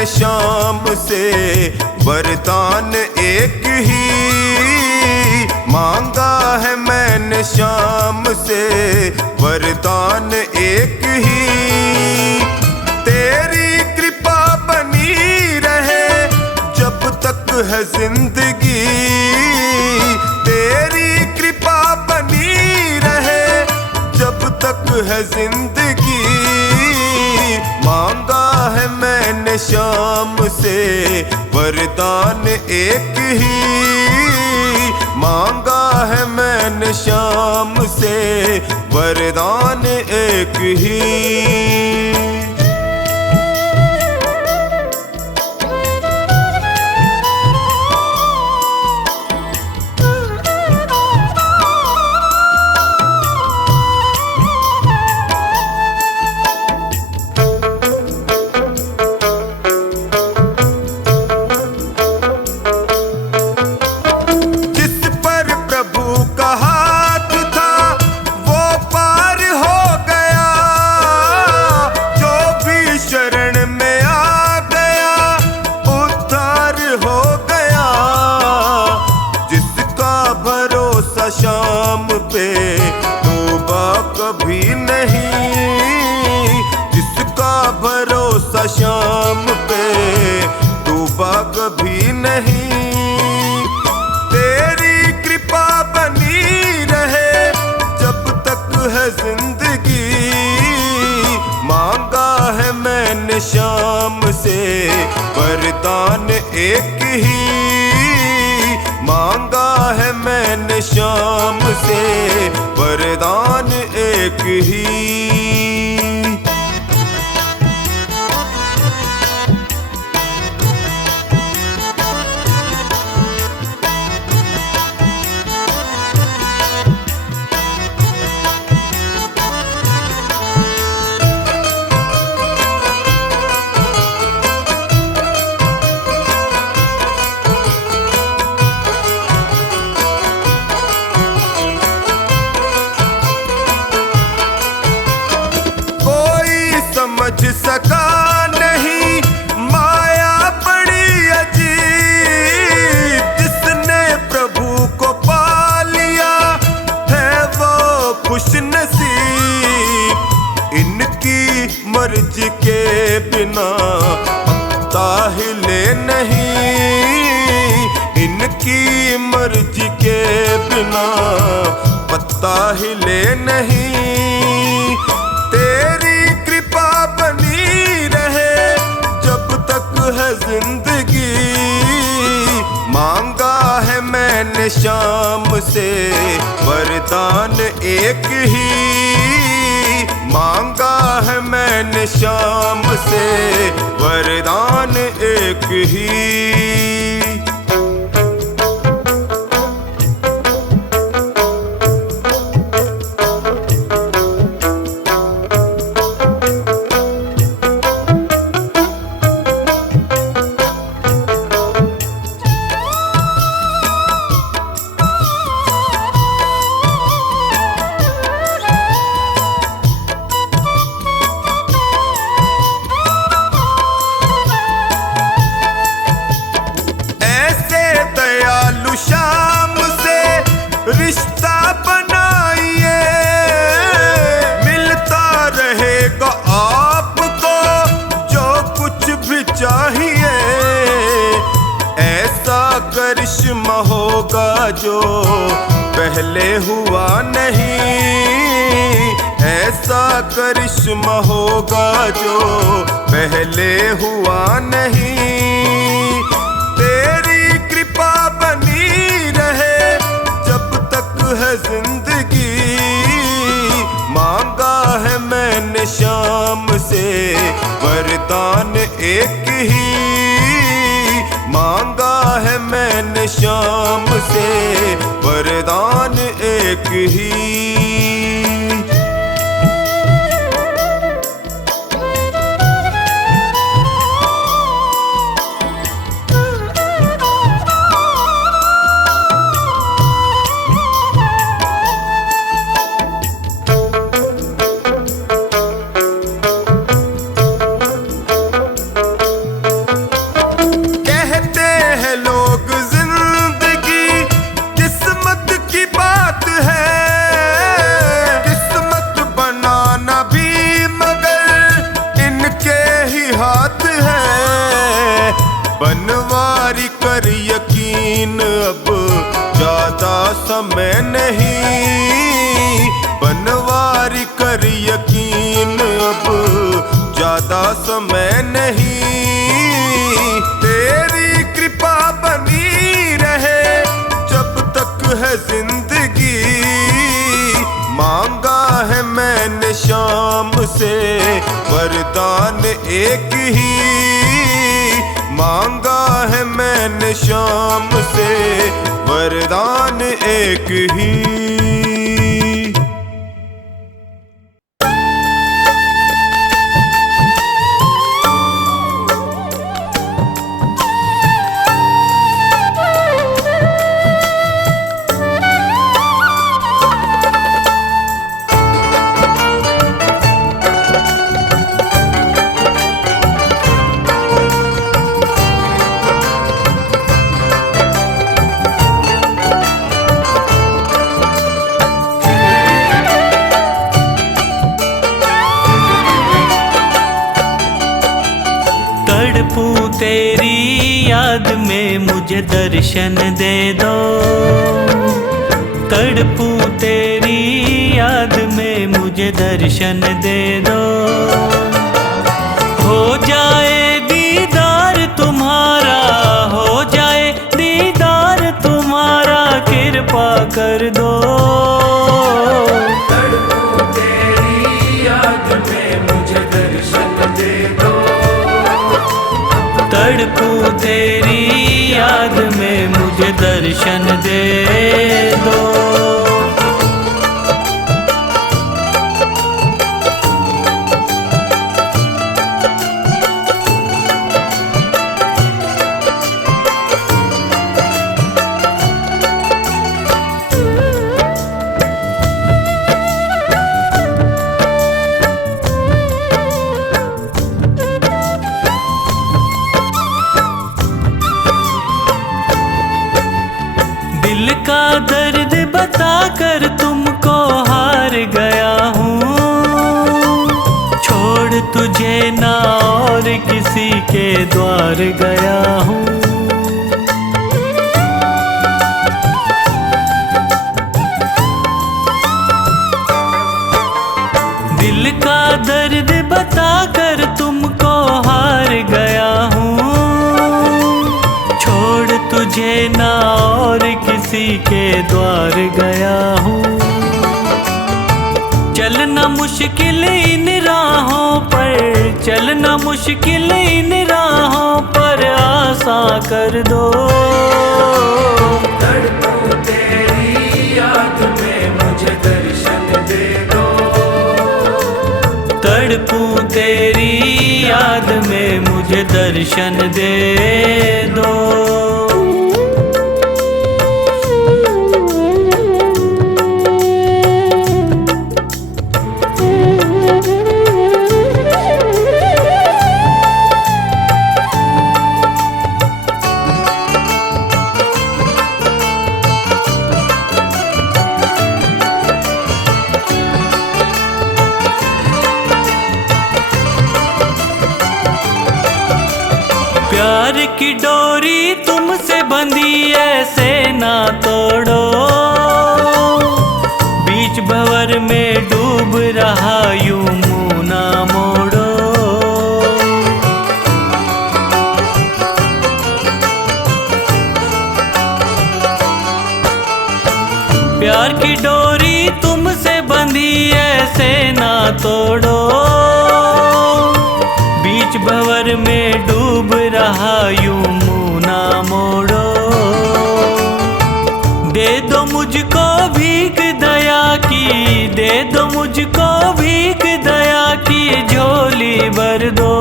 मैंने शाम से वरदान एक ही मांगा है, मैंने शाम से वरदान एक ही। तेरी कृपा बनी रहे जब तक है जिंदगी, तेरी कृपा बनी रहे जब तक है जिंदगी। मांगा है मैंने शाम से वरदान एक ही, मांगा है मैंने शाम से वरदान एक ही। शाम पे तौबा कभी नहीं, जिसका भरोसा शाम पे तौबा कभी नहीं। तेरी कृपा बनी रहे जब तक है जिंदगी। मांगा है मैंने शाम से वरदान एक ही, मांगा है मैंने शाम से वरदान एक ही। समझ सका नहीं माया बड़ी अजीब, जिसने प्रभु को पा लिया है वो खुश नसीब। इनकी मर्जी के बिना पत्ता हिले नहीं, इनकी मर्जी के बिना पत्ता हिले नहीं। तेरी कृपा बनी रहे जब तक है जिंदगी। मांगा है मैंने शाम से वरदान एक ही, मांगा है मैंने शाम से वरदान एक ही। शाम से रिश्ता बनाइए, मिलता रहेगा आपको जो कुछ भी चाहिए। ऐसा करिश्मा होगा जो पहले हुआ नहीं, ऐसा करिश्मा होगा जो पहले हुआ नहीं। तेरी कृपा बनी रहे जब तक है जिंदगी। मांगा है मैंने शाम से वरदान एक ही, मांगा है मैंने शाम से वरदान एक ही। ज्यादा समय नहीं, तेरी कृपा बनी रहे जब तक है जिंदगी। मांगा है मैंने शाम से वरदान एक ही, मांगा है मैंने शाम से वरदान एक ही। तड़पूं तेरी याद में मुझे दर्शन दे दो, तड़पूं तेरी याद में मुझे दर्शन दे दो। हो जाए दीदार तुम्हारा, हो जाए दीदार तुम्हारा, कृपा कर दो। तड़पूं तेरी याद में मुझे दर्शन दे दो, तड़पूं तेरी याद में मुझे दर्शन दे दो। दिल का दर्द बताकर तुमको हार गया हूँ, छोड़ तुझे ना और किसी के द्वार गया हूँ। दिल का दर्द बताकर तुमको हार गया हूँ, छोड़ तुझे ना और किसी के द्वार गया हूँ। चलना मुश्किल इन राहों पर, चलना मुश्किल इन राहों पर, आसान कर दो। तड़पूं तेरी याद में मुझे दर्शन दे दो, तड़पूं तेरी याद में मुझे दर्शन दे दो। प्यार की डोरी तुमसे बंधी ऐसे ना तोड़ो, बीच भंवर में डूब रहा यूं मुँह ना मोड़ो। प्यार की डोरी तुमसे बंधी ऐसे ना तोड़ो, बीच भंवर में डूब रहा यूं मुँह ना मोड़ो। दे दो मुझको भीख दया की, दे दो मुझको भीख दया की, झोली भर दो।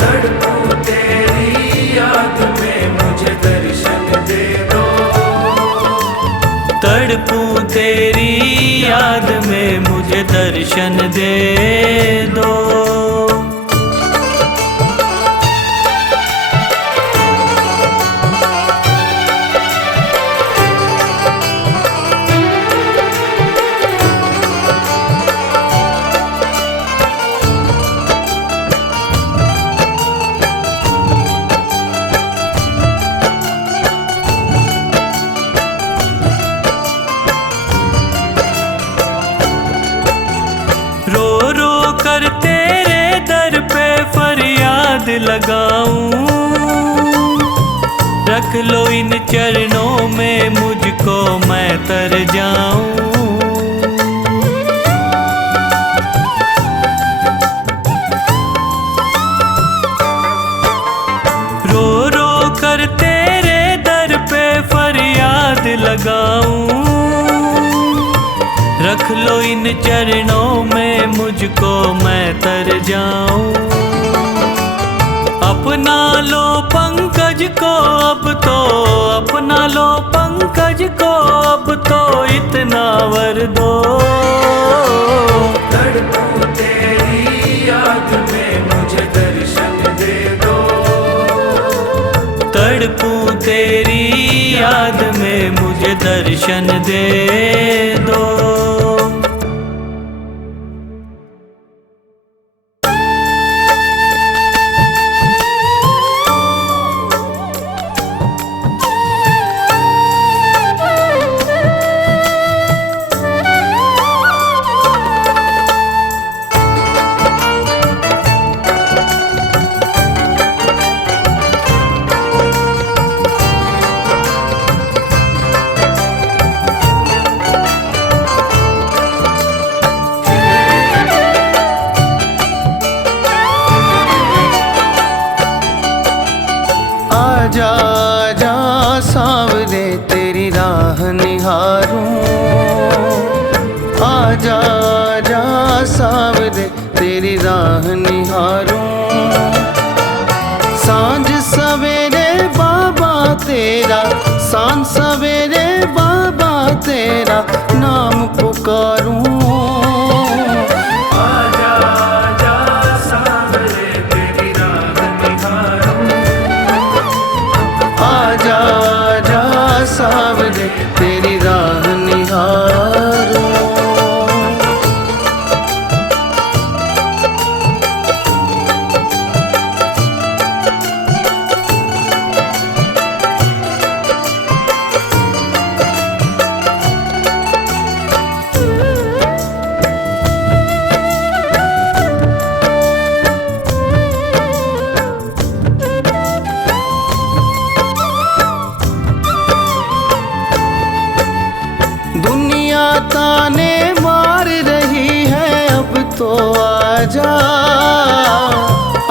तड़पूं तेरी याद में मुझे दर्शन दे दो, तड़पूं तेरी याद में मुझे दर्शन दे दो। रो रो कर लगाऊं। रख लो इन चरणों में मुझको, मैं तर जाऊं। रो रो कर तेरे दर पे फरियाद लगाऊं। रख लो इन चरणों में मुझको, मैं तर जाऊं। अपना लो पंकज को अब तो, अपना लो पंकज को अब तो, इतना वर दो। तड़पूं तेरी याद में मुझे दर्शन दे दो। तड़पूं तेरी याद में मुझे दर्शन दे दो। आजा जा सांवरे तेरी राह निहारूं। आजा जा सांवरे तेरी राह निहारूं। सांझ सवेरे बाबा तेरा, सांझ सवेरे बाबा तेरा नाम पुकारूं। आजा जा सांवरे तेरी राह निहारूं। दुनिया ताने मार रही है अब तो आजा।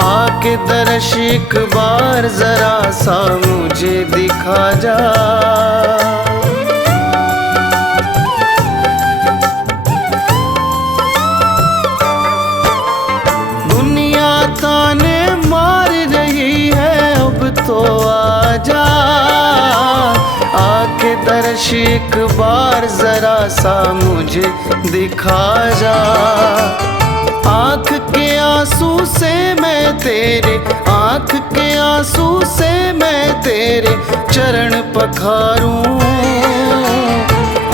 आके दर्श एक बार जरा सा मुझे दिखा जा। दुनिया ताने मार रही है अब तो आजा। आके दर्श एक बार जरा सा मुझे दिखा जा। आँख के आंसू से मैं तेरे, आँख के आंसू से मैं तेरे चरण पखारूं।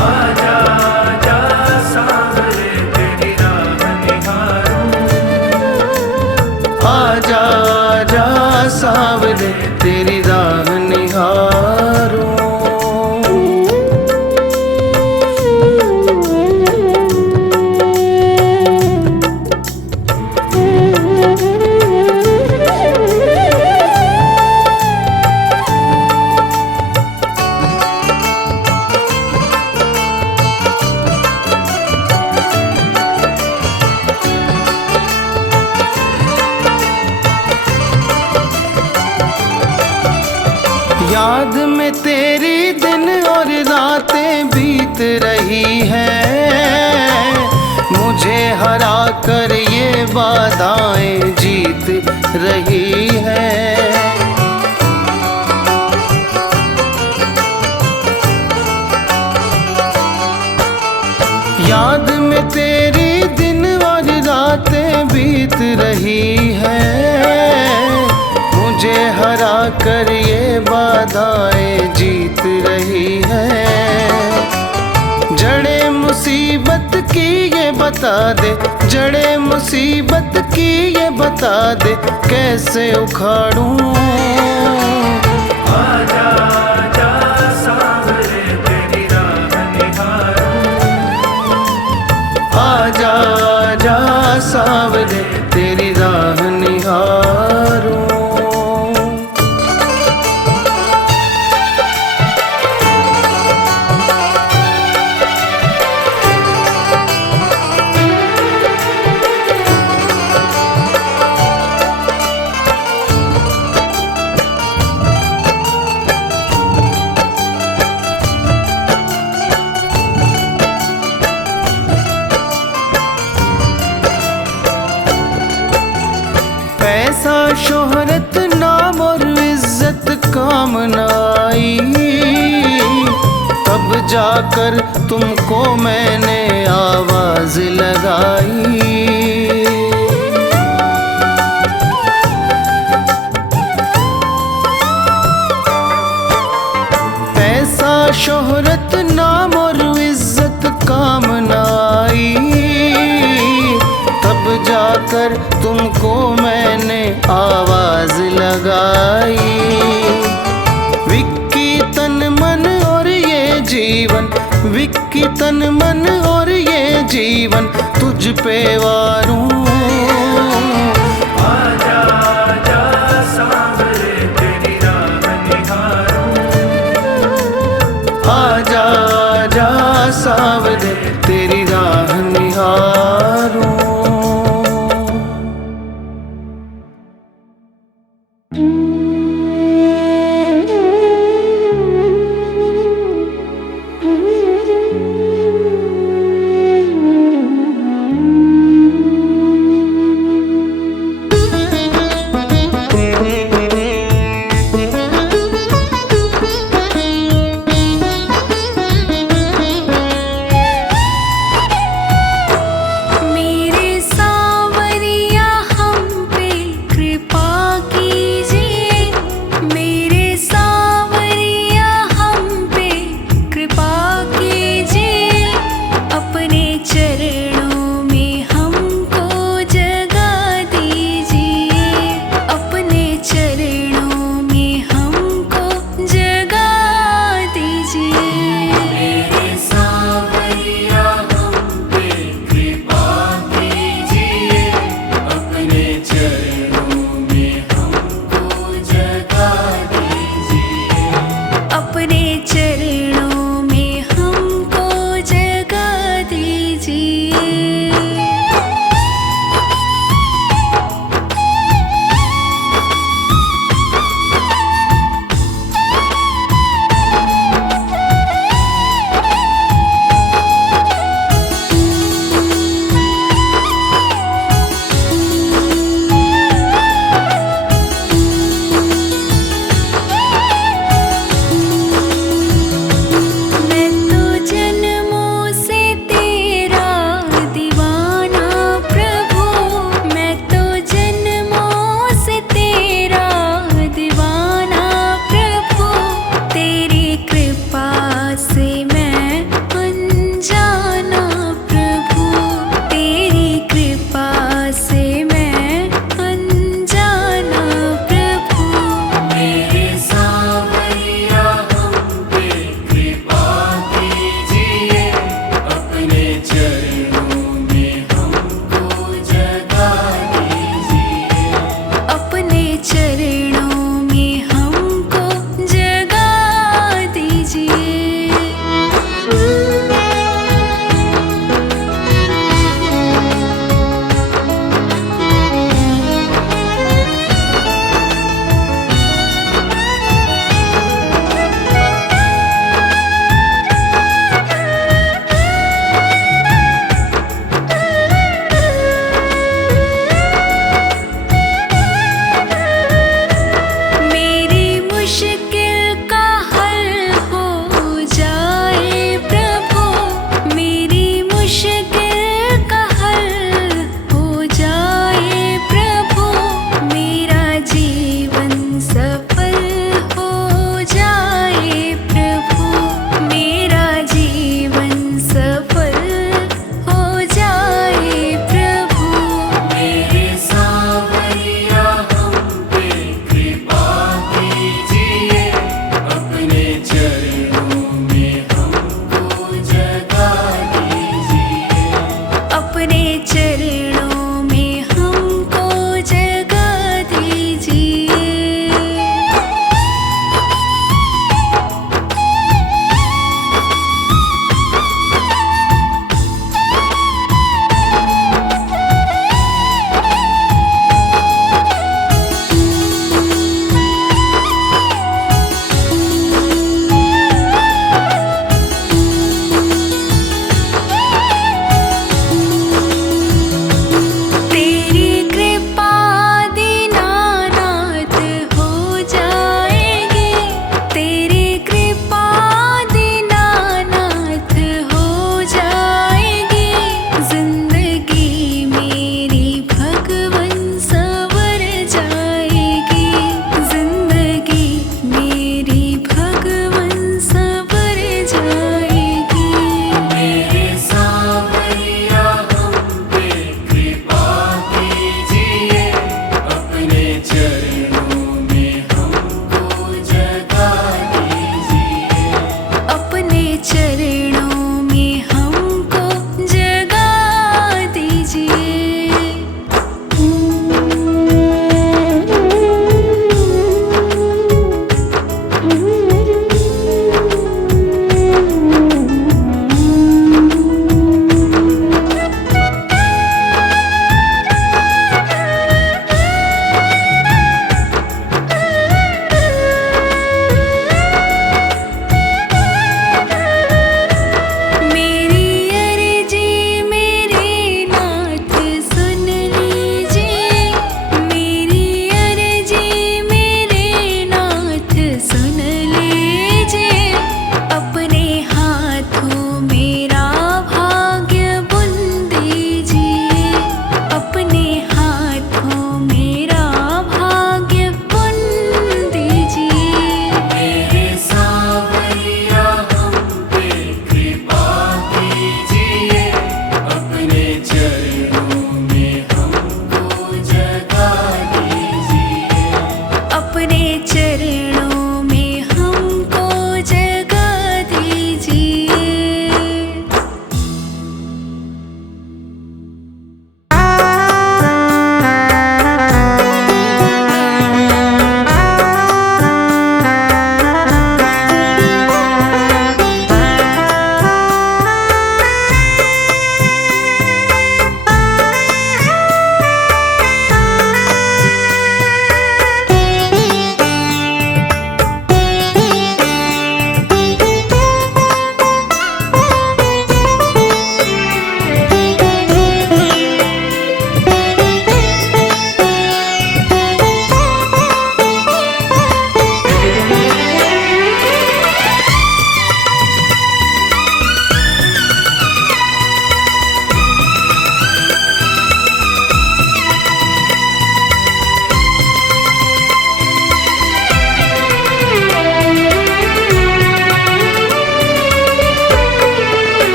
आजा जा सांवरे तेरी राह निहारूं। आजा जा सांवरे तेरी राह निहारूं। याद में तेरी दिन और रातें बीत रही हैं। मुझे हरा कर ये बाधाएं जीत रही हैं। याद में तेरी दिन और रातें बीत रही हैं। मुझे हरा कर ये बाधाएं जीत रही हैं। जड़े मुसीबत की ये बता दे, जड़े मुसीबत की ये बता दे, कैसे उखाड़ूं। आजा जा सांवरे तेरी राह निहारूं। आजा जा सांवरे तेरी राह निहारूं। शोहरत नाम और इज्जत काम न आई, तब जाकर तुमको मैंने आवाज लगाई। पैसा शोहरत नाम और इज्जत काम न आई, तब जाकर तुमको मैंने आवाज लगाई। विक्की तन मन और ये जीवन, विक्की तन मन और ये जीवन तुझ पे वारूं। आजा आजा सांवरे तेरी राह निहारूं, आजा आजा सांवरे तेरी राह निहारूं।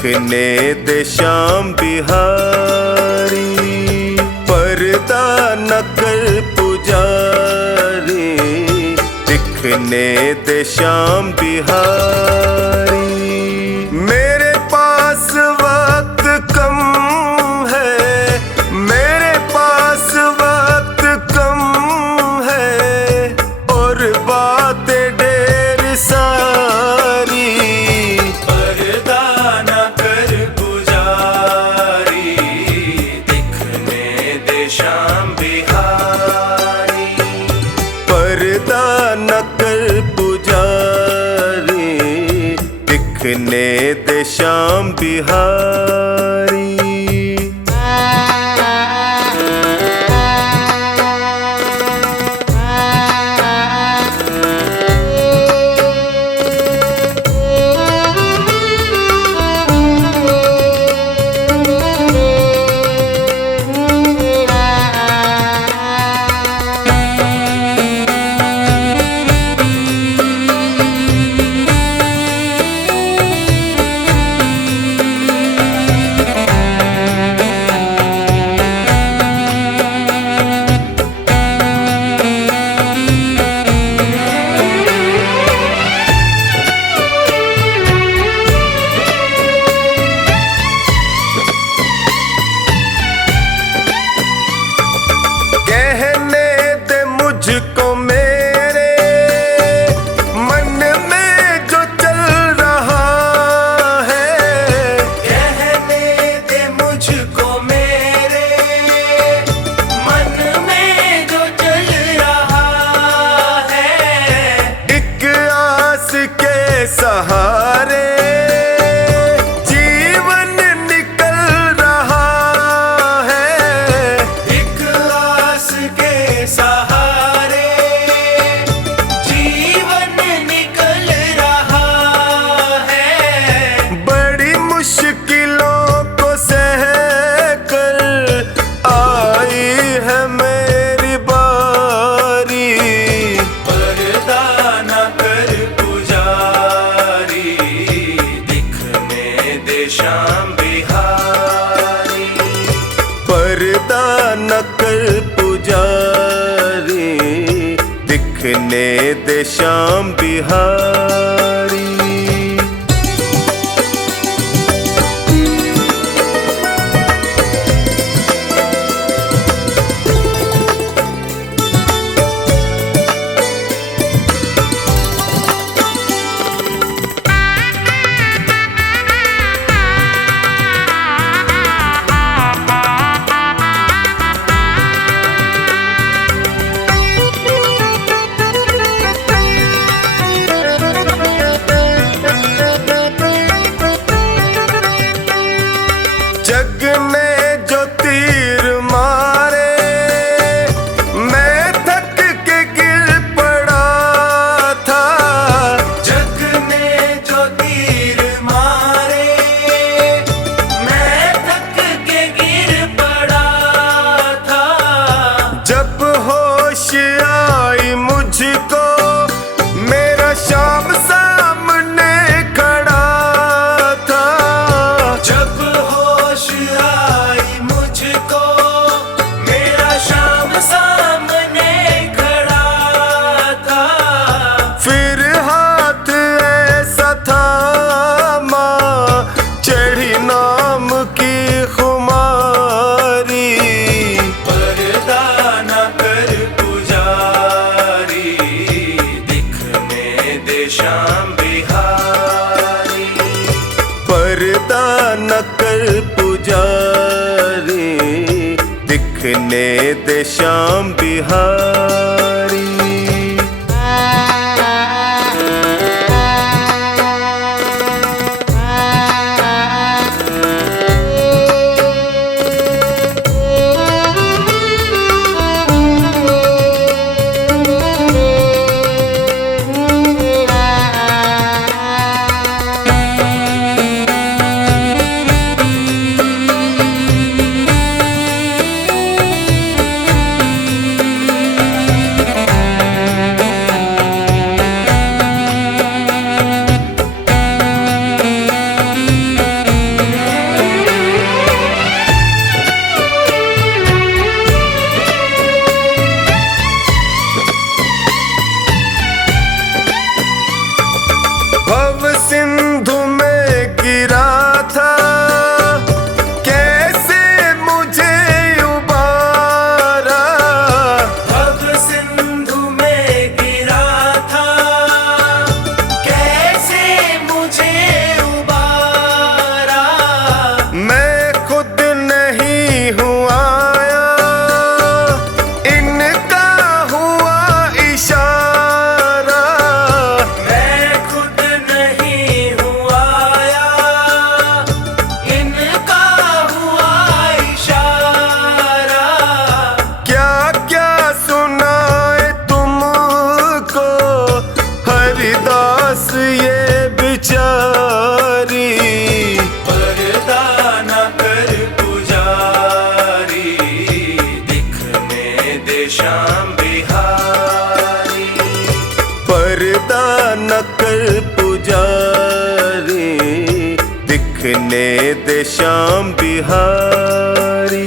दिखने दे श्याम बिहारी, पर्दा न कर पुजारी, दिखने दे श्याम बिहारी। मेरे पास वक्त कम है, मेरे पास वक्त कम है, और बातें ढेर सारी, पर्दा न कर पुजारी, दिखने दे श्याम बिहारी। पर्दा न कर पुजारी, दिखने दे श्याम बिहारी। सहारे जीवन निकल रहा है, एक आस के सहारे जीवन निकल रहा है। बड़ी मुश्किलों को सह कर आई है मेरी बारी, पर्दा न कर पुजारी, दिखने दे श्याम बिहारी। पर्दा न कर पुजारी, दिखने दे श्याम बिहारी। जग ने जो तीर मारे, मैं थक के गिर पड़ा था। जग ने जो तीर मारे, मैं थक के गिर पड़ा था। जब होश आई मुझको, मेरा श्याम सामने खड़ा था। जब होश आई मुझको, मेरा श्याम सामने खड़ा था। फिर हाथ ऐसा थामा, चढ़ी नाम की खुमारी, पर्दा न कर पुजारी, दिखने दे श्याम बिहारी। पर्दा न कर पुजारी, दिखने दे श्याम बिहारी। लिखने दे श्याम बिहारी।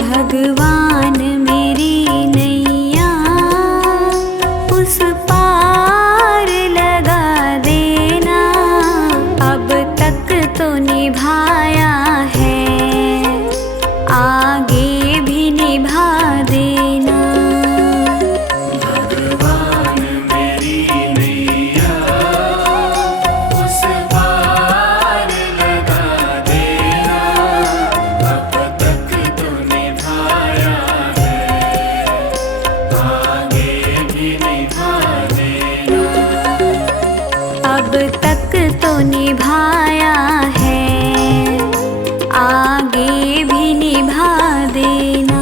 भगवान मेरी नैया उस पार लगा देना, अब तक तो निभाया है, आगे भी निभा देना। भगवान मेरी नैया उस पार लगा देना, अब तक तो निभाया है, आगे भी निभा देना। अब तक तो निभाया है, आगे भी निभा देना।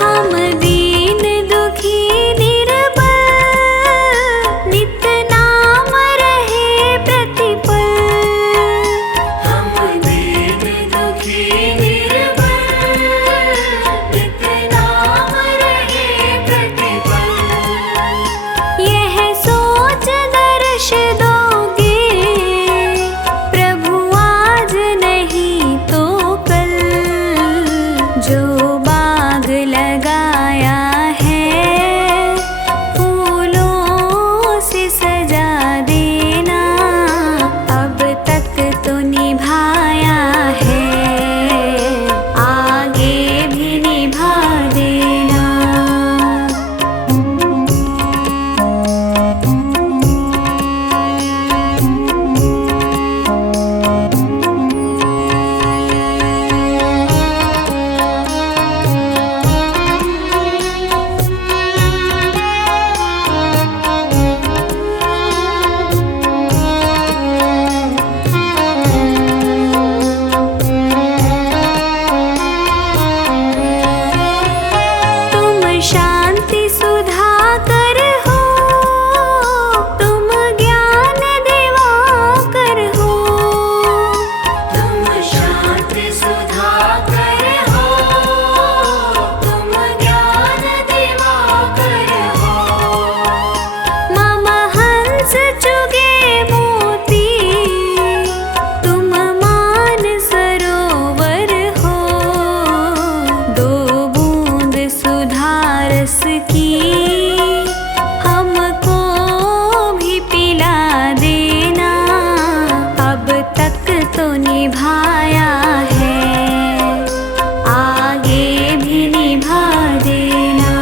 हम दीन दुखी निर्बल, नित नाम रहे प्रतिपल। हम दीन दुखी निर्बल, नित नाम रहे प्रतिपल। यह सोच दर्श दोगे प्रभु आज नहीं तो कल, जो बाग लगाया है फूलों से सजा देना, अब तक तो निभाया है, आगे भी निभा देना। तुम शांति सुधा कर हो, तुम ज्ञान दिवाकर हो। तुम शांति सुधा कर हो, तुम ज्ञान दिवाकर हो। मम हंस चुगे मोती, तुम मान सरोवर हो। दो बूंद सुधा रस की हमको भी पिला देना, अब तक तो निभाया है, आगे भी निभा देना।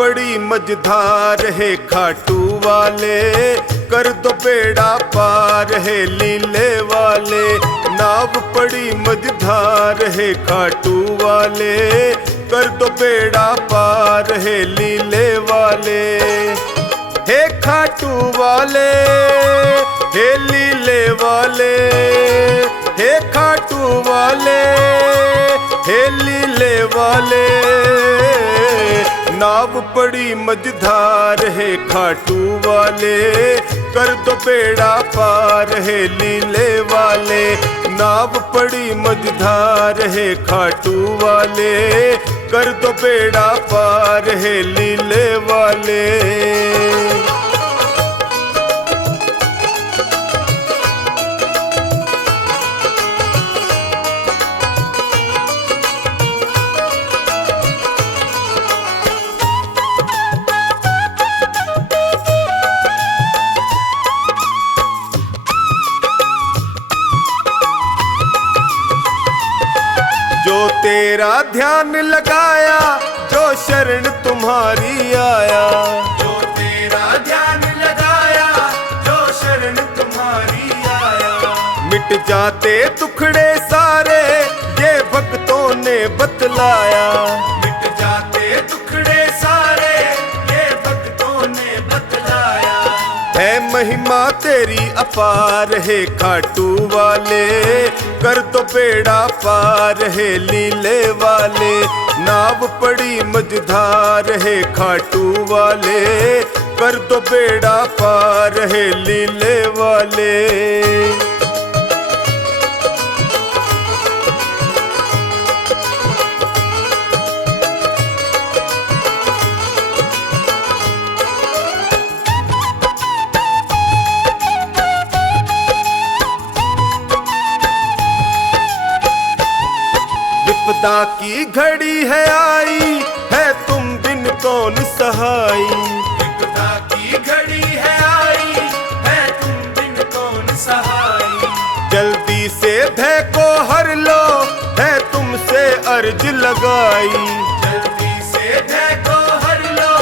पड़ी मझधार है खाटू वाले, कर दो बेड़ा पार है लीले वाले। नाव पड़ी मझधार है खाटू वाले, कर दो बेड़ा पार है लीले वाले। हे खाटू वाले, हे लीले वाले, हे खाटू वाले, हे लीले वाले। नाव पड़ी मझधार है खाटू वाले, कर दो बेड़ा पार है लीले वाले। नाव पड़ी मझधार है खाटू वाले, कर दो बेड़ा पार है लीले वाले। जो तेरा ध्यान लगाया, जो शरण तुम्हारी आया। जो तेरा ध्यान लगाया, जो शरण तुम्हारी आया। मिट जाते दुखड़े सारे, ये भक्तों ने बतलाया। मिट जाते दुखड़े सारे, ये भक्तों ने बतलाया। है महिमा तेरी अपार है खाटू वाले, कर दो बेड़ा पार है लीले वाले। नाव पड़ी मझधार है खाटू वाले, कर दो बेड़ा पार है लीले वाले। विपदा की घड़ी है आई, है तुम बिन कौन सहाई। विपदा की घड़ी है आई, है तुम बिन कौन सहाई। जल्दी से भय को हर लो, है तुमसे अर्ज लगाई। जल्दी से भय को हर लो,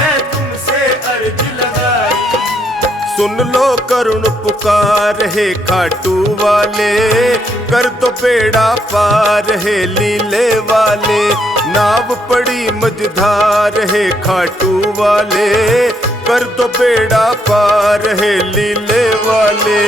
है तुमसे अर्ज लगाई। सुन लो करुण पुकार है खाटू वाले, कर दो बेड़ा पार है लीले वाले। नाव पड़ी मझधार है खाटू वाले, कर दो बेड़ा पार है लीले वाले।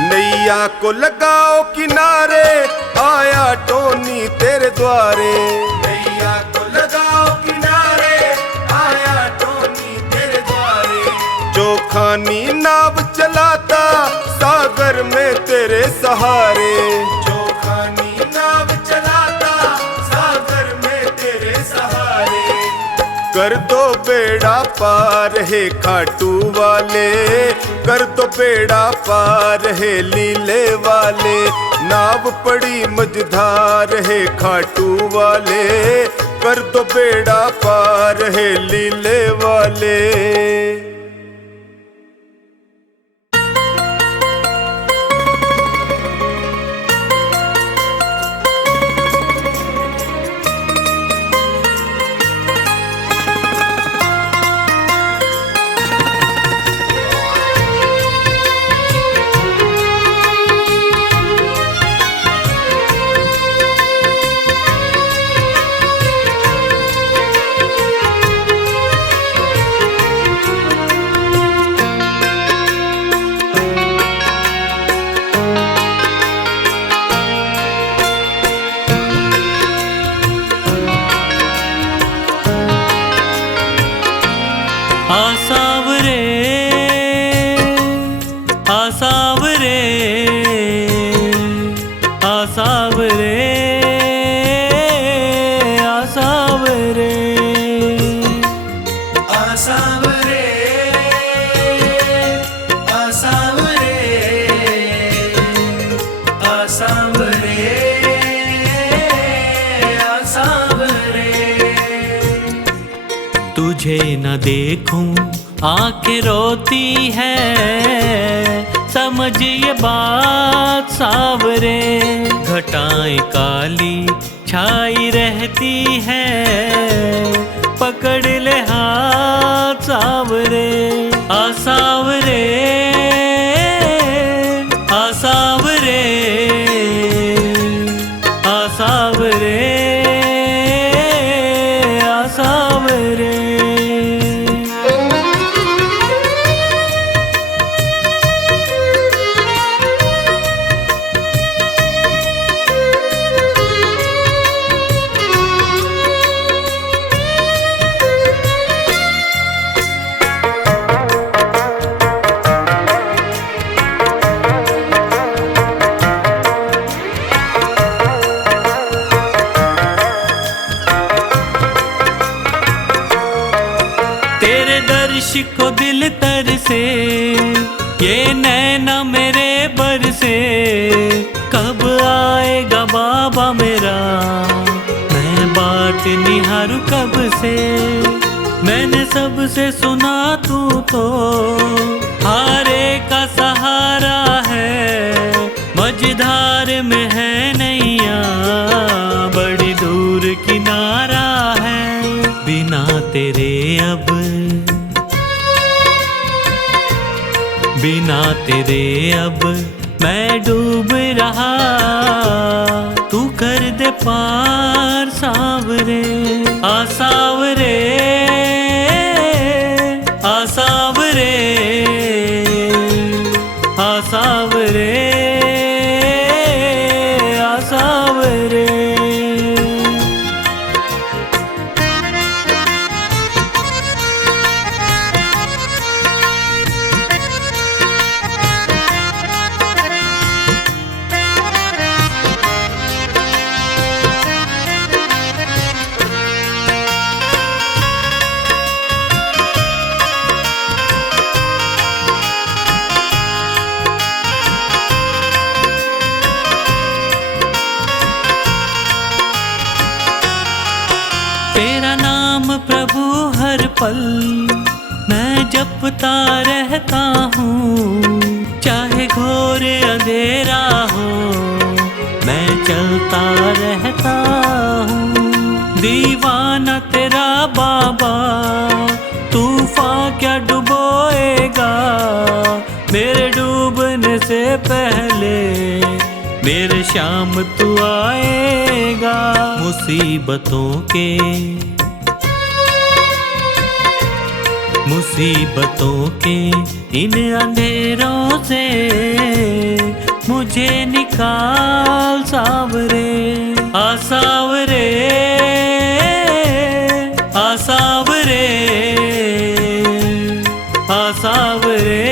नैया को लगाओ किनारे, आया टोनी तेरे द्वारे। नैया को लगाओ किनारे, आया टोनी तेरे द्वारे। जो खानी नाव चलाता, सागर में तेरे सहारे। जो खानी नाव चलाता, सागर में तेरे सहारे। कर दो बेड़ा पार है खाटू वाले, कर दो बेड़ा पार है लीले वाले। नाव पड़ी मझधार है खाटू वाले, कर दो बेड़ा पार है लीले वाले। आसावरे आसावरे आसावरे आसावरे आसावरे आसावरे सांवरे सांवरे। तुझे न देखूं आंखें रोती है, समझ ये बात सांवरे। घटाएं काली छाई रहती है, पकड़ ले हाथ सांवरे। आ सांवरे आ सांवरे आ सांवरे आ सांवरे। तेरे दर्श को दिल तर से, ये नैना मेरे बर से। कब आएगा बाबा मेरा, मैं बाट निहारूं कब से। मैंने सबसे सुना तू तो हारे का सहारा है। मझधार में है नैया, बड़ी दूर किनारा है। बिना तेरे अब, बिना तेरे अब मैं डूब रहा। तू कर दे पार सांवरे। आ सांवरे आ सांवरे आ सांवरे आ सांवरे। तेरा नाम प्रभु हर पल मैं जपता रहता हूँ। चाहे घोर अंधेरा हो, मैं चलता रहता हूँ। दीवाना तेरा बाबा, तूफान क्या डुबोएगा। मेरे डूबने से पहले मेरे शाम तू आएगा। मुसीबतों के इन अंधेरों से मुझे निकाल सांवरे। आ सांवरे आ सांवरे आ सांवरे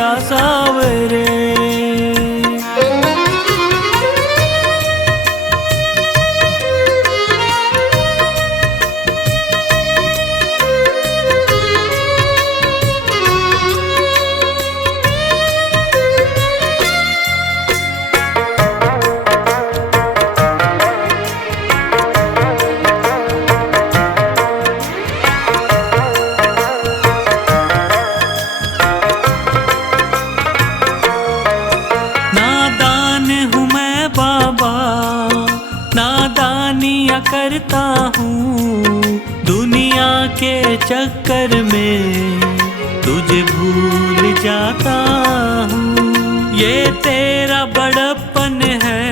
आ सांवरे। नादानियाँ करता हूँ दुनिया के चक्कर में, तुझे भूल जाता हूँ। ये तेरा बड़प्पन है,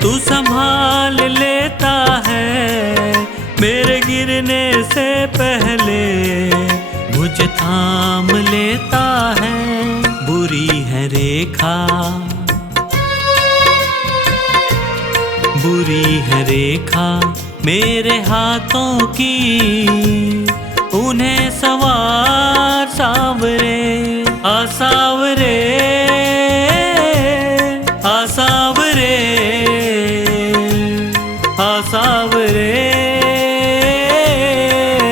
तू संभाल लेता है। मेरे गिरने से पहले मुझे थाम लेता है। बुरी है रेखा, बुरी है रेखा मेरे हाथों की, उन्हें सवार सांवरे। आ सांवरे आ सांवरे आ सांवरे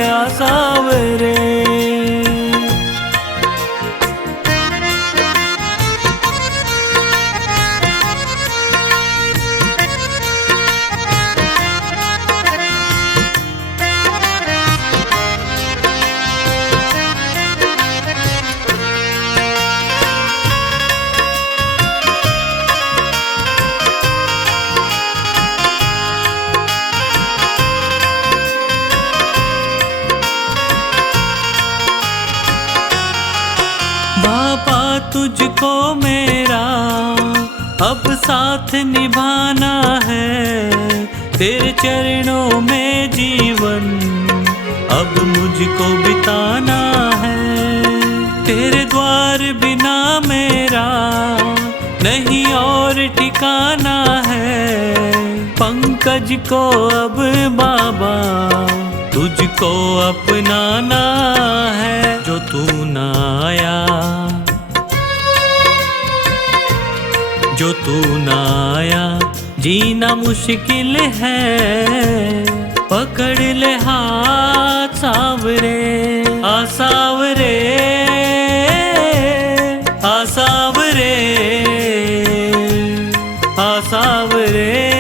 आ सांवरे। अब साथ निभाना है, तेरे चरणों में जीवन अब मुझको बिताना है। तेरे द्वार बिना मेरा नहीं और ठिकाना है। पंकज को अब बाबा तुझको अपनाना है। जो तू ना आया, जो तू ना आया, जीना मुश्किल है। पकड़ ले हाथ सावरे, आ सावरे, आ सावरे, आ सावरे।